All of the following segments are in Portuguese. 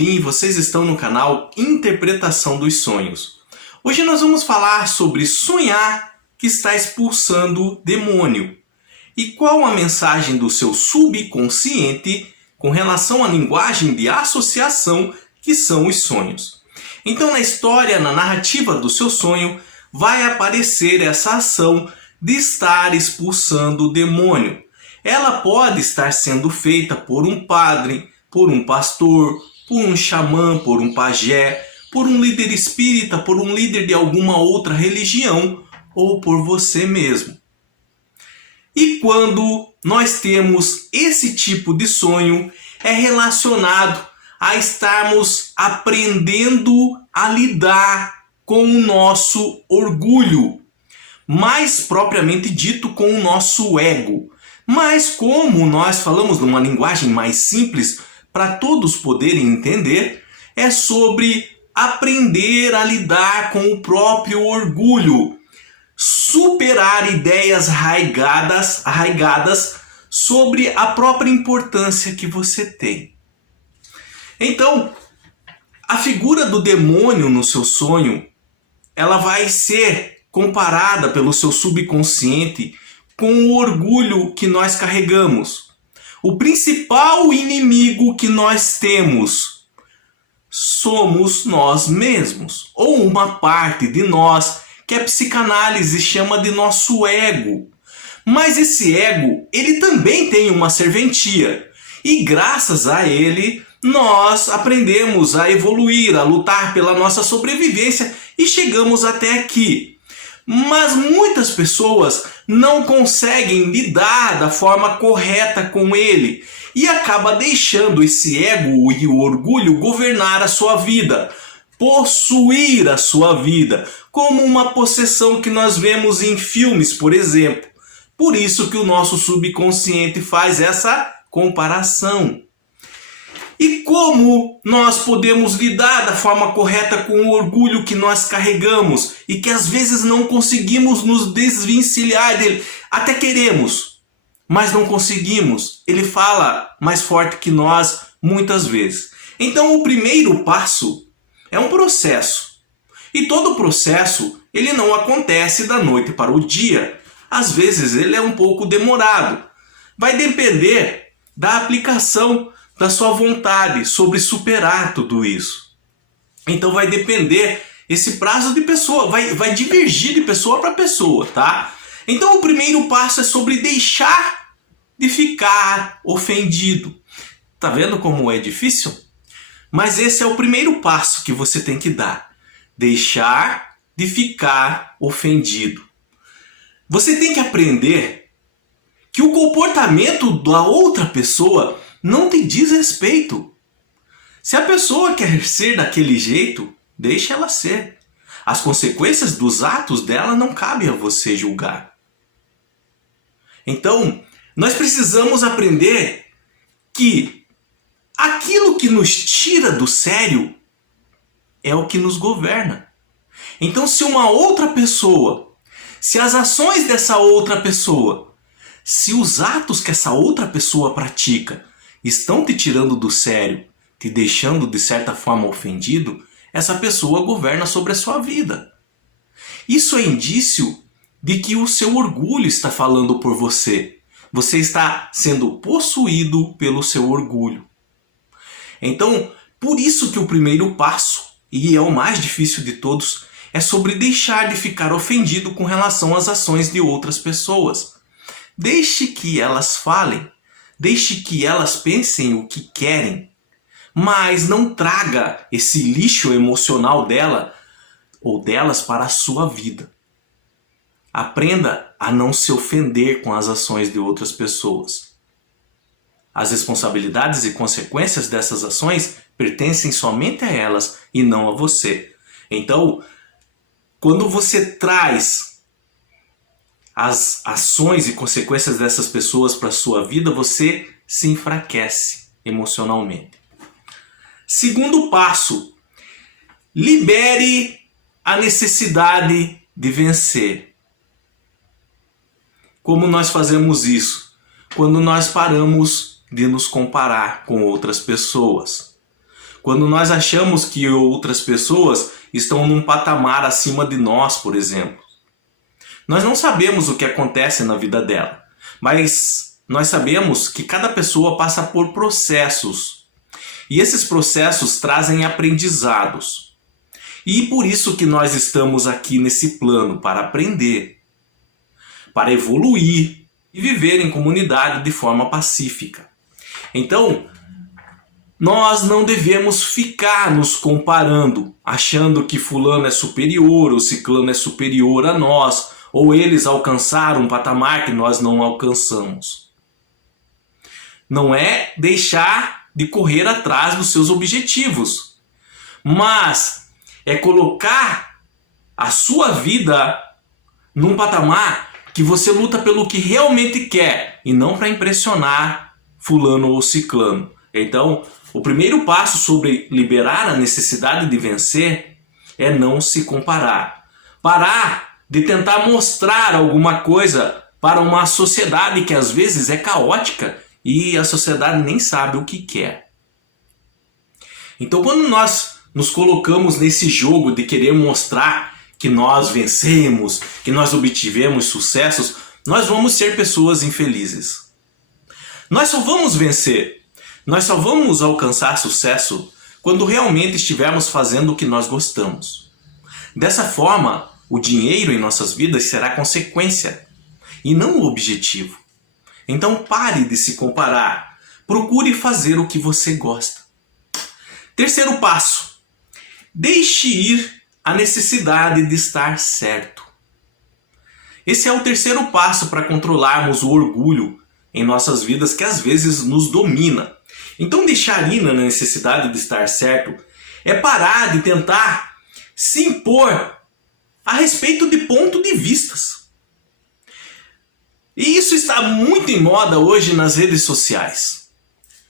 Albin e vocês estão no canal Interpretação dos Sonhos. Hoje nós vamos falar sobre sonhar que está expulsando demônio e qual a mensagem do seu subconsciente com relação à linguagem de associação que são os sonhos. Então, na história, na narrativa do seu sonho, vai aparecer essa ação de estar expulsando o demônio. Ela pode estar sendo feita por um padre, por um pastor, por um xamã, por um pajé, por um líder espírita, por um líder de alguma outra religião ou por você mesmo. E quando nós temos esse tipo de sonho, é relacionado a estarmos aprendendo a lidar com o nosso orgulho, mais propriamente dito com o nosso ego. Mas como nós falamos numa linguagem mais simples, para todos poderem entender, é sobre aprender a lidar com o próprio orgulho, superar ideias arraigadas sobre a própria importância que você tem. Então, a figura do demônio no seu sonho, ela vai ser comparada pelo seu subconsciente com o orgulho que nós carregamos. O principal inimigo que nós temos somos nós mesmos, ou uma parte de nós que a psicanálise chama de nosso ego. Mas esse ego, ele também tem uma serventia, e graças a ele nós aprendemos a evoluir, a lutar pela nossa sobrevivência e chegamos até aqui. Mas muitas pessoas não conseguem lidar da forma correta com ele e acaba deixando esse ego e o orgulho governar a sua vida, possuir a sua vida, como uma possessão que nós vemos em filmes, por exemplo. Por isso que o nosso subconsciente faz essa comparação. E como nós podemos lidar da forma correta com o orgulho que nós carregamos e que às vezes não conseguimos nos desvencilhar dele? Até queremos, mas não conseguimos. Ele fala mais forte que nós muitas vezes. Então o primeiro passo é um processo. E todo processo ele não acontece da noite para o dia. Às vezes ele é um pouco demorado. Vai depender da aplicação da sua vontade sobre superar tudo isso. Então vai depender esse prazo de pessoa, vai divergir de pessoa para pessoa, tá? Então o primeiro passo é sobre deixar de ficar ofendido. Tá vendo como é difícil? Mas esse é o primeiro passo que você tem que dar. Deixar de ficar ofendido. Você tem que aprender que o comportamento da outra pessoa não te diz respeito. Se a pessoa quer ser daquele jeito, deixe ela ser. As consequências dos atos dela não cabem a você julgar. Então, nós precisamos aprender que aquilo que nos tira do sério é o que nos governa. Então, se uma outra pessoa, se as ações dessa outra pessoa, se os atos que essa outra pessoa pratica estão te tirando do sério, te deixando de certa forma ofendido, essa pessoa governa sobre a sua vida. Isso é indício de que o seu orgulho está falando por você. Você está sendo possuído pelo seu orgulho. Então, por isso que o primeiro passo, e é o mais difícil de todos, é sobre deixar de ficar ofendido com relação às ações de outras pessoas. Deixe que elas falem. Deixe que elas pensem o que querem, mas não traga esse lixo emocional dela ou delas para a sua vida. Aprenda a não se ofender com as ações de outras pessoas. As responsabilidades e consequências dessas ações pertencem somente a elas e não a você. Então, quando você traz as ações e consequências dessas pessoas para a sua vida, você se enfraquece emocionalmente. Segundo passo, libere a necessidade de vencer. Como nós fazemos isso? Quando nós paramos de nos comparar com outras pessoas. Quando nós achamos que outras pessoas estão num patamar acima de nós, por exemplo. Nós não sabemos o que acontece na vida dela, mas nós sabemos que cada pessoa passa por processos. E esses processos trazem aprendizados. E por isso que nós estamos aqui nesse plano, para aprender, para evoluir e viver em comunidade de forma pacífica. Então, nós não devemos ficar nos comparando, achando que fulano é superior ou ciclano é superior a nós, ou eles alcançaram um patamar que nós não alcançamos. Não é deixar de correr atrás dos seus objetivos, mas é colocar a sua vida num patamar que você luta pelo que realmente quer e não para impressionar fulano ou ciclano. Então, o primeiro passo sobre liberar a necessidade de vencer é não se comparar. Parar de tentar mostrar alguma coisa para uma sociedade que às vezes é caótica e a sociedade nem sabe o que quer. Então, quando nós nos colocamos nesse jogo de querer mostrar que nós vencemos, que nós obtivemos sucessos, nós vamos ser pessoas infelizes. Nós só vamos vencer, nós só vamos alcançar sucesso quando realmente estivermos fazendo o que nós gostamos. Dessa forma, o dinheiro em nossas vidas será consequência e não o objetivo. Então pare de se comparar, procure fazer o que você gosta. Terceiro passo, deixe ir a necessidade de estar certo. Esse é o terceiro passo para controlarmos o orgulho em nossas vidas que às vezes nos domina. Então deixar ir na necessidade de estar certo é parar de tentar se impor a respeito de pontos de vistas. E isso está muito em moda hoje nas redes sociais.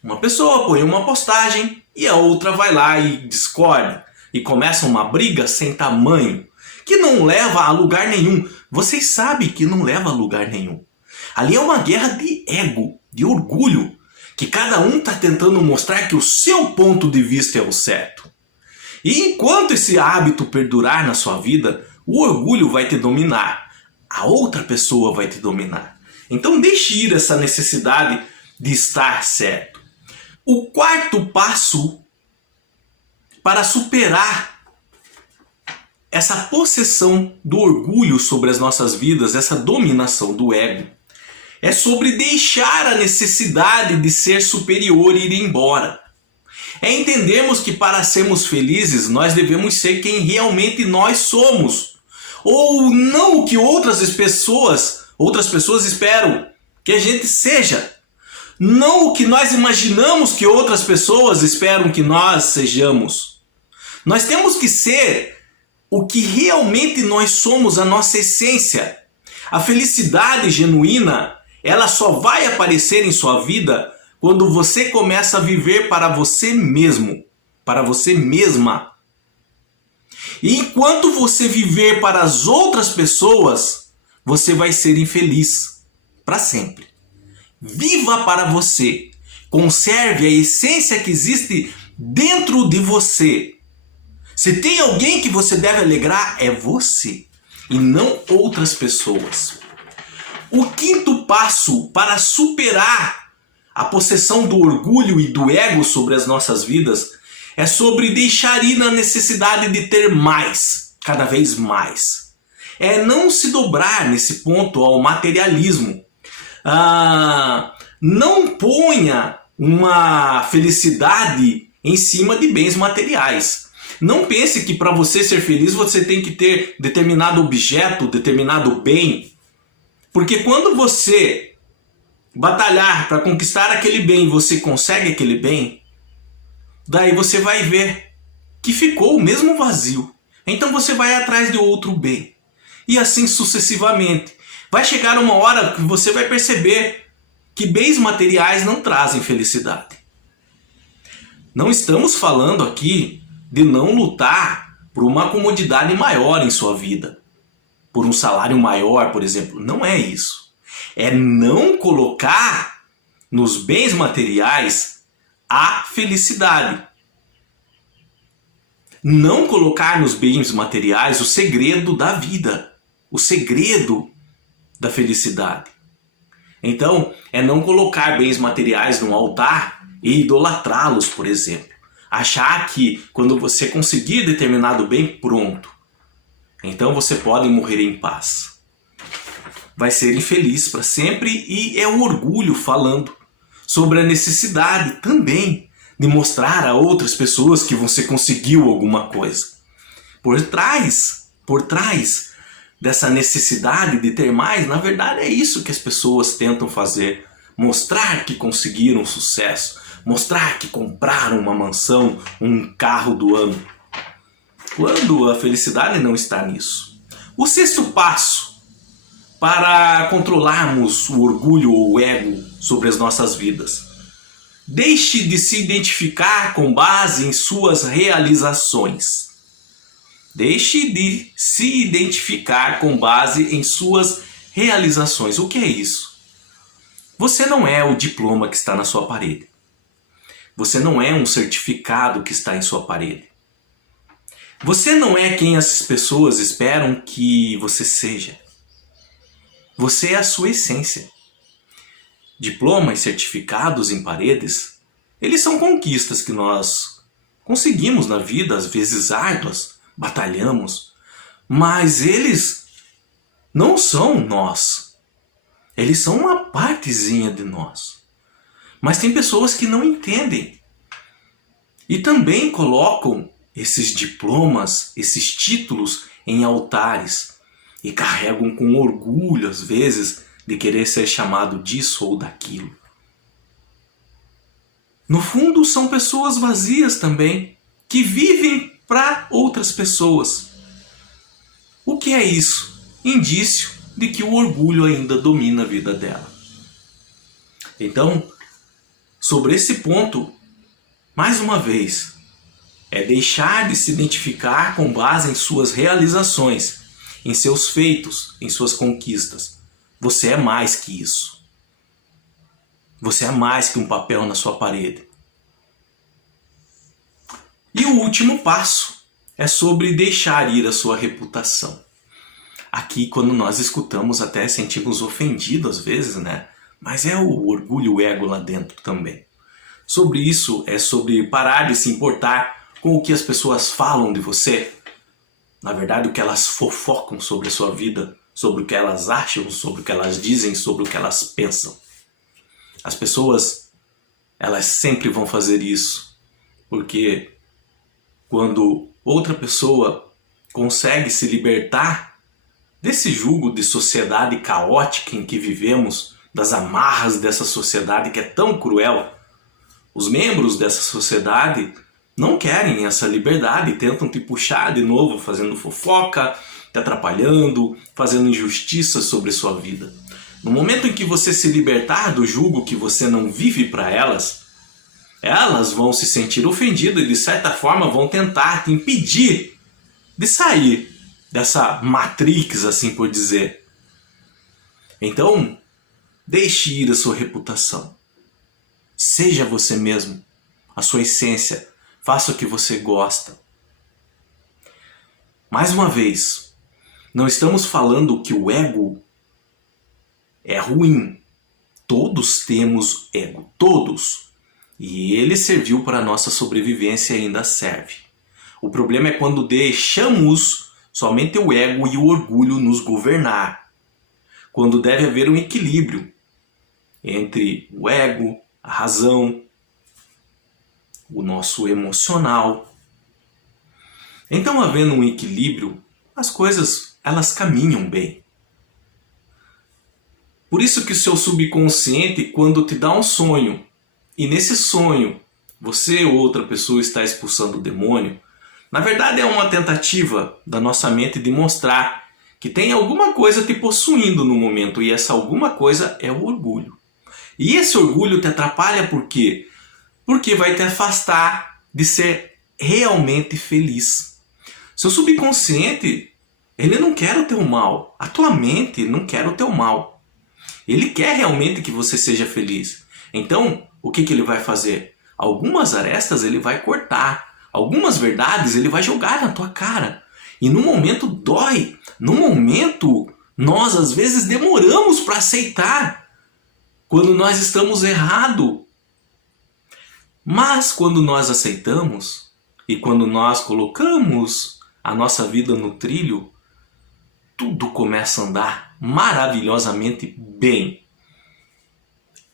Uma pessoa põe uma postagem e a outra vai lá e discorda. E começa uma briga sem tamanho, que não leva a lugar nenhum. Vocês sabem que não leva a lugar nenhum. Ali é uma guerra de ego, de orgulho, que cada um está tentando mostrar que o seu ponto de vista é o certo. E enquanto esse hábito perdurar na sua vida, o orgulho vai te dominar, a outra pessoa vai te dominar. Então deixe ir essa necessidade de estar certo. O quarto passo para superar essa possessão do orgulho sobre as nossas vidas, essa dominação do ego, é sobre deixar a necessidade de ser superior e ir embora. É entendermos que para sermos felizes nós devemos ser quem realmente nós somos, ou não o que outras pessoas esperam que a gente seja, não o que nós imaginamos que outras pessoas esperam que nós sejamos. Nós temos que ser o que realmente nós somos, a nossa essência. A felicidade genuína, ela só vai aparecer em sua vida quando você começa a viver para você mesmo, para você mesma. E enquanto você viver para as outras pessoas, você vai ser infeliz para sempre. Viva para você. Conserve a essência que existe dentro de você. Se tem alguém que você deve alegrar, é você e não outras pessoas. O quinto passo para superar a possessão do orgulho e do ego sobre as nossas vidas é sobre deixar ir na necessidade de ter mais, cada vez mais. É não se dobrar nesse ponto ao materialismo. Não ponha uma felicidade em cima de bens materiais. Não pense que para você ser feliz você tem que ter determinado objeto, determinado bem. Porque quando você batalhar para conquistar aquele bem e você consegue aquele bem, daí você vai ver que ficou o mesmo vazio. Então você vai atrás de outro bem. E assim sucessivamente. Vai chegar uma hora que você vai perceber que bens materiais não trazem felicidade. Não estamos falando aqui de não lutar por uma comodidade maior em sua vida. Por um salário maior, por exemplo. Não é isso. É não colocar nos bens materiais a felicidade. não colocar nos bens materiais o segredo da vida, o segredo da felicidade. Então, é não colocar bens materiais no altar e idolatrá-los, por exemplo. Achar que quando você conseguir determinado bem, pronto. Então você pode morrer em paz. Vai ser infeliz para sempre, e é o orgulho falando sobre a necessidade também de mostrar a outras pessoas que você conseguiu alguma coisa. Por trás dessa necessidade de ter mais, na verdade é isso que as pessoas tentam fazer. Mostrar que conseguiram sucesso, mostrar que compraram uma mansão, um carro do ano. Quando a felicidade não está nisso. O sexto passo para controlarmos o orgulho ou o ego sobre as nossas vidas: deixe de se identificar com base em suas realizações. Deixe de se identificar com base em suas realizações. O que é isso? Você não é o diploma que está na sua parede. Você não é um certificado que está em sua parede. Você não é quem as pessoas esperam que você seja. Você é a sua essência. Diplomas e certificados em paredes, eles são conquistas que nós conseguimos na vida, às vezes árduas, batalhamos, mas eles não são nós. Eles são uma partezinha de nós. Mas tem pessoas que não entendem e também colocam esses diplomas, esses títulos em altares e carregam com orgulho, às vezes, de querer ser chamado disso ou daquilo. No fundo, são pessoas vazias também, que vivem para outras pessoas. O que é isso? Indício de que o orgulho ainda domina a vida dela. Então, sobre esse ponto, mais uma vez, é deixar de se identificar com base em suas realizações, em seus feitos, em suas conquistas. Você é mais que isso. Você é mais que um papel na sua parede. E o último passo é sobre deixar ir a sua reputação. Aqui, quando nós escutamos, até sentimos ofendidos às vezes, né? Mas é o orgulho, o ego lá dentro também. Sobre isso, é sobre parar de se importar com o que as pessoas falam de você. Na verdade, o que elas fofocam sobre a sua vida, sobre o que elas acham, sobre o que elas dizem, sobre o que elas pensam. As pessoas, elas sempre vão fazer isso, porque quando outra pessoa consegue se libertar desse jugo de sociedade caótica em que vivemos, das amarras dessa sociedade que é tão cruel, os membros dessa sociedade não querem essa liberdade, tentam te puxar de novo, fazendo fofoca, te atrapalhando, fazendo injustiça sobre sua vida. No momento em que você se libertar do jugo que você não vive para elas, elas vão se sentir ofendidas e de certa forma vão tentar te impedir de sair dessa matrix, assim por dizer. Então, deixe ir a sua reputação. Seja você mesmo, a sua essência. Faça o que você gosta. Mais uma vez, não estamos falando que o ego é ruim. Todos temos ego, todos. E ele serviu para a nossa sobrevivência e ainda serve. O problema é quando deixamos somente o ego e o orgulho nos governar. Quando deve haver um equilíbrio entre o ego, a razão, o nosso emocional. Então, havendo um equilíbrio, as coisas elas caminham bem. Por isso que o seu subconsciente, quando te dá um sonho, e nesse sonho você ou outra pessoa está expulsando o demônio, na verdade é uma tentativa da nossa mente de mostrar que tem alguma coisa te possuindo no momento, e essa alguma coisa é o orgulho. E esse orgulho te atrapalha por quê? Porque vai te afastar de ser realmente feliz. Seu subconsciente, ele não quer o teu mal. A tua mente não quer o teu mal. Ele quer realmente que você seja feliz. Então, o que ele vai fazer? Algumas arestas ele vai cortar. Algumas verdades ele vai jogar na tua cara. E no momento dói. No momento nós às vezes demoramos para aceitar quando nós estamos errados. Mas quando nós aceitamos e quando nós colocamos a nossa vida no trilho, tudo começa a andar maravilhosamente bem.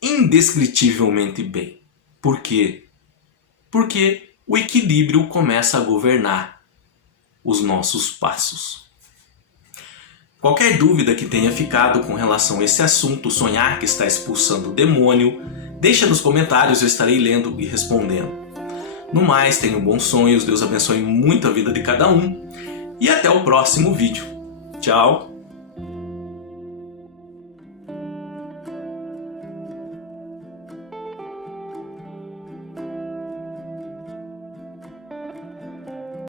Indescritivelmente bem. Por quê? Porque o equilíbrio começa a governar os nossos passos. Qualquer dúvida que tenha ficado com relação a esse assunto, sonhar que está expulsando o demônio, deixa nos comentários, eu estarei lendo e respondendo. No mais, tenham bons sonhos, Deus abençoe muito a vida de cada um e até o próximo vídeo. Tchau!